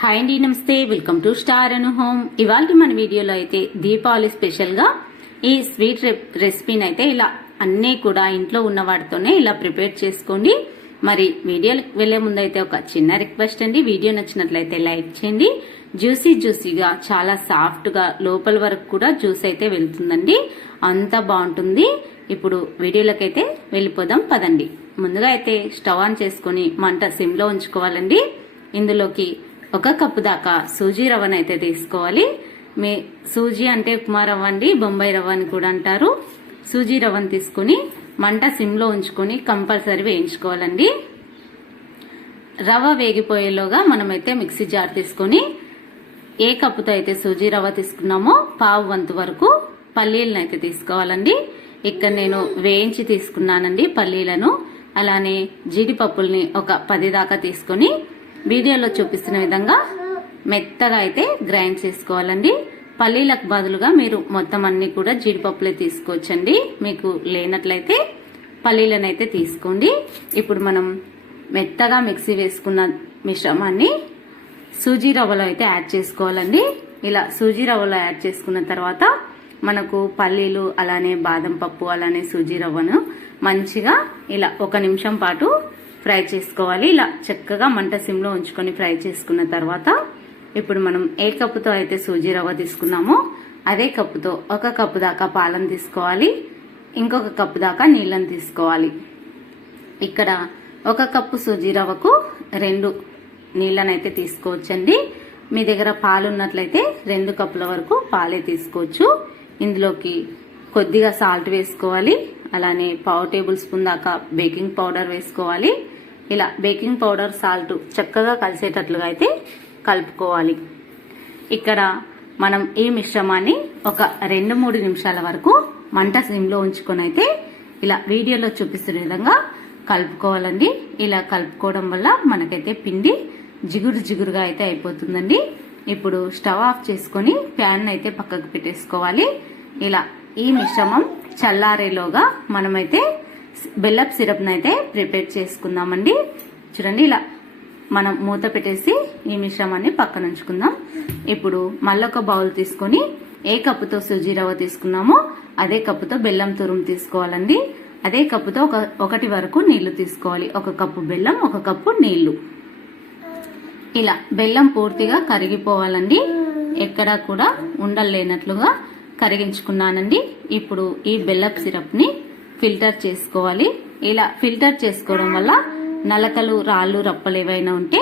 Hi అండి నమస్తే. Welcome to Star Anu Home ఇవాళ మన వీడియోలో అయితే దీపావళి స్పెషల్గా ఈ స్వీట్ రెసిపీని అయితే ఇలా అన్నీ కూడా ఇంట్లో ఉన్న వాటితోనే ఇలా ప్రిపేర్ చేసుకోండి. మరి వీడియోకి వెళ్ళే ముందు అయితే ఒక చిన్న రిక్వెస్ట్ అండి. వీడియో నచ్చినట్లయితే లైక్ చేయండి. జ్యూసీ జ్యూసీగా చాలా సాఫ్ట్గా లోపల వరకు కూడా జ్యూస్ అయితే వెళ్తుందండి. అంత బాగుంటుంది. ఇప్పుడు వీడియోలకైతే వెళ్ళిపోదాం. పదండి. ముందుగా అయితే స్టవ్ ఆన్ చేసుకుని మంట సిమ్లో ఉంచుకోవాలండి. ఇందులోకి ఒక కప్పు దాకా సూజీ రవ్వను అయితే తీసుకోవాలి. మీ సూజీ అంటే ఉప్మా రవ్వ అండి బొంబాయి రవ్వ అని కూడా అంటారు. సూజీ రవ్వను తీసుకుని మంట సిమ్లో ఉంచుకొని కంపల్సరీ వేయించుకోవాలండి. రవ్వ వేగిపోయేలోగా మనమైతే మిక్సీ జార్ తీసుకొని ఏ కప్పుతో అయితే సూజీ రవ్వ తీసుకున్నామో పావు వంతు వరకు పల్లీలను అయితే తీసుకోవాలండి. ఇక్కడ నేను వేయించి తీసుకున్నానండి పల్లీలను. అలానే జీడిపప్పుల్ని ఒక పది దాకా తీసుకొని వీడియోలో చూపిస్తున్న విధంగా మెత్తగా అయితే గ్రైండ్ చేసుకోవాలండి. పల్లీలకు బదులుగా మీరు మొత్తం అన్ని కూడా జీడిపప్పులే తీసుకోవచ్చండి. మీకు లేనట్లయితే పల్లీలను అయితే తీసుకోండి. ఇప్పుడు మనం మెత్తగా మిక్సీ వేసుకున్న మిశ్రమాన్ని సూజీ రవ్వలో అయితే యాడ్ చేసుకోవాలండి. ఇలా సూజీ రవ్వలో యాడ్ చేసుకున్న తర్వాత మనకు పల్లీలు అలానే బాదం పప్పు అలానే సూజీ రవ్వను మంచిగా ఇలా ఒక నిమిషం పాటు ఫ్రై చేసుకోవాలి. ఇలా చక్కగా మంట సిమ్లో ఉంచుకొని ఫ్రై చేసుకున్న తర్వాత ఇప్పుడు మనం ఏ కప్పుతో అయితే సూజీ రవ్వ తీసుకున్నామో అదే కప్పుతో ఒక కప్పు దాకా పాలను తీసుకోవాలి. ఇంకొక కప్పు దాకా నీళ్ళని తీసుకోవాలి. ఇక్కడ ఒక కప్పు సూజీ రవ్వకు రెండు నీళ్ళనైతే తీసుకోవచ్చండి. మీ దగ్గర పాలు ఉన్నట్లయితే రెండు కప్పుల వరకు పాలే తీసుకోవచ్చు. ఇందులోకి కొద్దిగా సాల్ట్ వేసుకోవాలి. అలానే పావు టేబుల్ స్పూన్ దాకా బేకింగ్ పౌడర్ వేసుకోవాలి. ఇలా బేకింగ్ పౌడర్ సాల్ట్ చక్కగా కలిసేటట్లుగా అయితే కలుపుకోవాలి. ఇక్కడ మనం ఈ మిశ్రమాన్ని ఒక రెండు మూడు నిమిషాల వరకు మంట సిమ్లో ఉంచుకొని అయితే ఇలా వీడియోలో చూపిస్తున్న విధంగా కలుపుకోవాలండి. ఇలా కలుపుకోవడం వల్ల మనకైతే పిండి జిగురు జిగురుగా అయితే అయిపోతుందండి. ఇప్పుడు స్టవ్ ఆఫ్ చేసుకొని ప్యాన్ అయితే పక్కకు పెట్టేసుకోవాలి. ఇలా ఈ మిశ్రమం చల్లారేలోగా మనమైతే బెల్లప్ సిరప్ని అయితే ప్రిపేర్ చేసుకుందామండి. చూడండి ఇలా మనం మూత పెట్టేసి ఈ మిశ్రమాన్ని పక్కన ఉంచుకుందాం. ఇప్పుడు మళ్ళొక బౌల్ తీసుకొని ఏ కప్పుతో సుజీ రవ్వ తీసుకున్నామో అదే కప్పుతో బెల్లం తురుము తీసుకోవాలండి. అదే కప్పుతో ఒక ఒకటి వరకు నీళ్ళు తీసుకోవాలి. ఒక కప్పు బెల్లం ఒక కప్పు నీళ్ళు. ఇలా బెల్లం పూర్తిగా కరిగిపోవాలండి. ఎక్కడా కూడా ఉండలేనట్లుగా కరిగించుకున్నానండి. ఇప్పుడు ఈ బెల్లపు సిరప్ని ఫిల్టర్ చేసుకోవాలి. ఇలా ఫిల్టర్ చేసుకోవడం వల్ల నలకలు రాళ్ళు రప్పలు ఏవైనా ఉంటే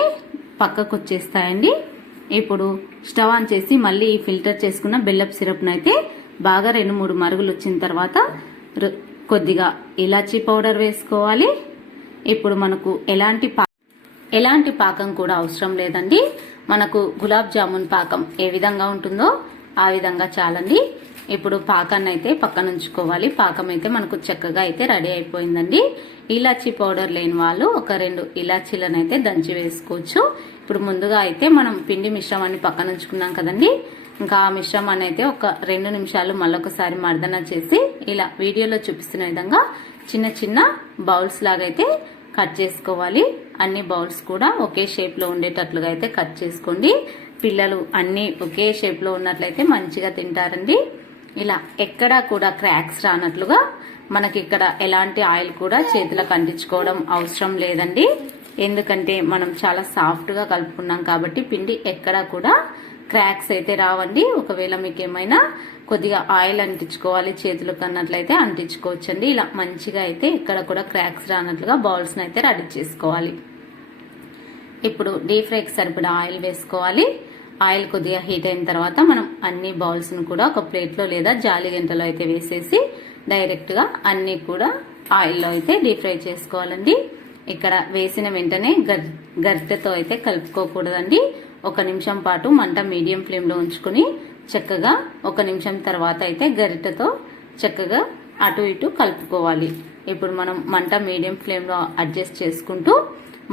పక్కకు వచ్చేస్తాయండి ఇప్పుడు స్టవ్ ఆన్ చేసి మళ్ళీ ఫిల్టర్ చేసుకున్న బెల్లప్ సిరప్ను అయితే బాగా రెండు మూడు మరుగులు వచ్చిన తర్వాత కొద్దిగా ఇలాచీ పౌడర్ వేసుకోవాలి. ఇప్పుడు మనకు ఎలాంటి ఎలాంటి పాకం కూడా అవసరం లేదండి. మనకు గులాబ్ జామున్ పాకం ఏ విధంగా ఉంటుందో ఆ విధంగా చాలండి. ఇప్పుడు పాకాన్ని అయితే పక్కన ఉంచుకోవాలి పాకం అయితే మనకు చక్కగా అయితే రెడీ అయిపోయిందండి. ఇలాచీ పౌడర్ లేని వాళ్ళు ఒక రెండు ఇలాచీలను అయితే దంచి వేసుకోవచ్చు. ఇప్పుడు ముందుగా అయితే మనం పిండి మిశ్రమాన్ని పక్కన ఉంచుకున్నాం కదండి. ఇంకా ఆ మిశ్రమాన్ని అయితే ఒక రెండు నిమిషాలు మళ్ళొకసారి మర్దన చేసి ఇలా వీడియోలో చూపిస్తున్న విధంగా చిన్న చిన్న బౌల్స్ లాగైతే కట్ చేసుకోవాలి. అన్ని బౌల్స్ కూడా ఒకే షేప్లో ఉండేటట్లుగా అయితే కట్ చేసుకోండి. పిల్లలు అన్ని ఒకే షేప్లో ఉన్నట్లయితే మంచిగా తింటారండి. ఇలా ఎక్కడా కూడా క్రాక్స్ రానట్లుగా మనకి ఇక్కడ ఎలాంటి ఆయిల్ కూడా చేతులకు అంటించుకోవడం అవసరం లేదండి. ఎందుకంటే మనం చాలా సాఫ్ట్గా కలుపుకున్నాం కాబట్టి పిండి ఎక్కడా కూడా క్రాక్స్ అయితే రావండి. ఒకవేళ మీకు ఏమైనా కొద్దిగా ఆయిల్ అంటించుకోవాలి చేతులకు అన్నట్లయితే అంటించుకోవచ్చండి. ఇలా మంచిగా అయితే ఇక్కడ కూడా క్రాక్స్ రానట్లుగా బౌల్స్ని అయితే రెడీ చేసుకోవాలి. ఇప్పుడు డీప్ ఫ్రైకి సరిపడా ఆయిల్ వేసుకోవాలి. ఆయిల్ కొద్దిగా హీట్ అయిన తర్వాత మనం అన్ని బౌల్స్ను కూడా ఒక ప్లేట్లో లేదా జాలి గంటలో అయితే వేసేసి డైరెక్ట్గా అన్ని కూడా ఆయిల్లో అయితే డీప్ ఫ్రై చేసుకోవాలండి. ఇక్కడ వేసిన వెంటనే గర్ గరిటెతో అయితే కలుపుకోకూడదండి. ఒక నిమిషం పాటు మంట మీడియం ఫ్లేమ్లో ఉంచుకుని చక్కగా ఒక నిమిషం తర్వాత అయితే గరిటెతో చక్కగా అటు ఇటు కలుపుకోవాలి. ఇప్పుడు మనం మంట మీడియం ఫ్లేమ్లో అడ్జస్ట్ చేసుకుంటూ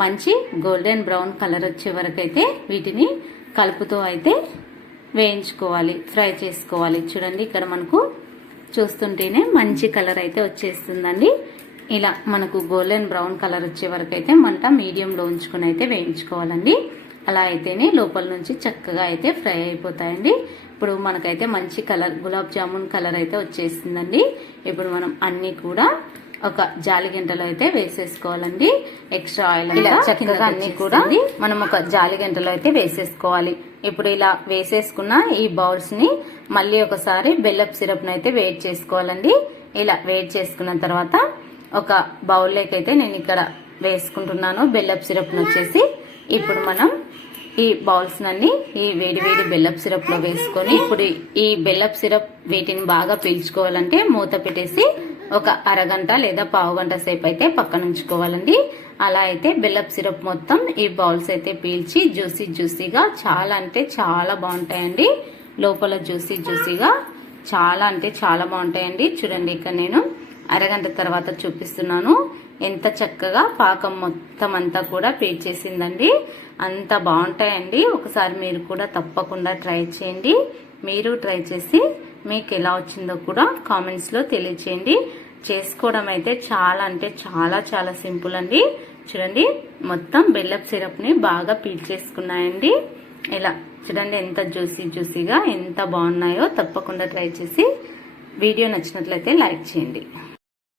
మంచి గోల్డెన్ బ్రౌన్ కలర్ వచ్చే వరకు అయితే వీటిని కలుపుతో అయితే వేయించుకోవాలి ఫ్రై చేసుకోవాలి. చూడండి ఇక్కడ మనకు చూస్తుంటేనే మంచి కలర్ అయితే వచ్చేస్తుందండి. ఇలా మనకు గోల్డెన్ బ్రౌన్ కలర్ వచ్చే వరకు అయితే మంట మీడియంలో ఉంచుకుని అయితే వేయించుకోవాలండి. అలా అయితేనే లోపల నుంచి చక్కగా అయితే ఫ్రై అయిపోతాయండి. ఇప్పుడు మనకైతే మంచి కలర్ గులాబ్ జామున్ కలర్ అయితే వచ్చేసిందండి ఇప్పుడు మనం అన్నీ కూడా ఒక జాలి గంటలో అయితే వేసేసుకోవాలండి. ఎక్స్ట్రా ఆయిల్ ఇలా చక్కగా అన్ని కూడా మనం ఒక జాలి గంటలో అయితే వేసేసుకోవాలి. ఇప్పుడు ఇలా వేసేసుకున్న ఈ బౌల్స్ని మళ్ళీ ఒకసారి బెల్లప్ సిరప్ అయితే వేడి చేసుకోవాలండి. ఇలా వేడి చేసుకున్న తర్వాత ఒక బౌల్లోకి అయితే నేను ఇక్కడ వేసుకుంటున్నాను బెల్లప్ సిరప్ వచ్చేసి. ఇప్పుడు మనం ఈ బౌల్స్ నన్ని ఈ వేడి వేడి బెల్లప్ సిరప్లో వేసుకొని ఇప్పుడు ఈ బెల్లప్ సిరప్ వీటిని బాగా పీల్చుకోవాలంటే మూత పెట్టేసి ఒక అరగంట లేదా పావు గంట సేపు అయితే పక్కన ఉంచుకోవాలండి. అలా అయితే బెల్లప్ సిరప్ మొత్తం ఈ బౌల్స్ అయితే పీల్చి జ్యూసీ జ్యూసీగా చాలా అంటే చాలా బాగుంటాయండి. లోపల జ్యూసీ జ్యూసీగా చాలా అంటే చాలా బాగుంటాయండి. చూడండి ఇక్కడ నేను అరగంట తర్వాత చూపిస్తున్నాను. ఎంత చక్కగా పాకం మొత్తం అంతా కూడా పీల్చేసిందండి. అంత బాగుంటాయండి. ఒకసారి మీరు కూడా తప్పకుండా ట్రై చేయండి. మీరు ట్రై చేసి మీకు ఎలా వచ్చిందో కూడా కామెంట్స్లో తెలియచేయండి. చేసుకోవడం అయితే చాలా అంటే చాలా చాలా సింపుల్ అండి. చూడండి మొత్తం బెల్లప్ సిరప్ని బాగా పీల్చేసుకున్నాయండి ఇలా చూడండి ఎంత జ్యూసీ జ్యూసీగా ఎంత బాగున్నాయో తప్పకుండా ట్రై చేసి వీడియో నచ్చినట్లయితే లైక్ చేయండి.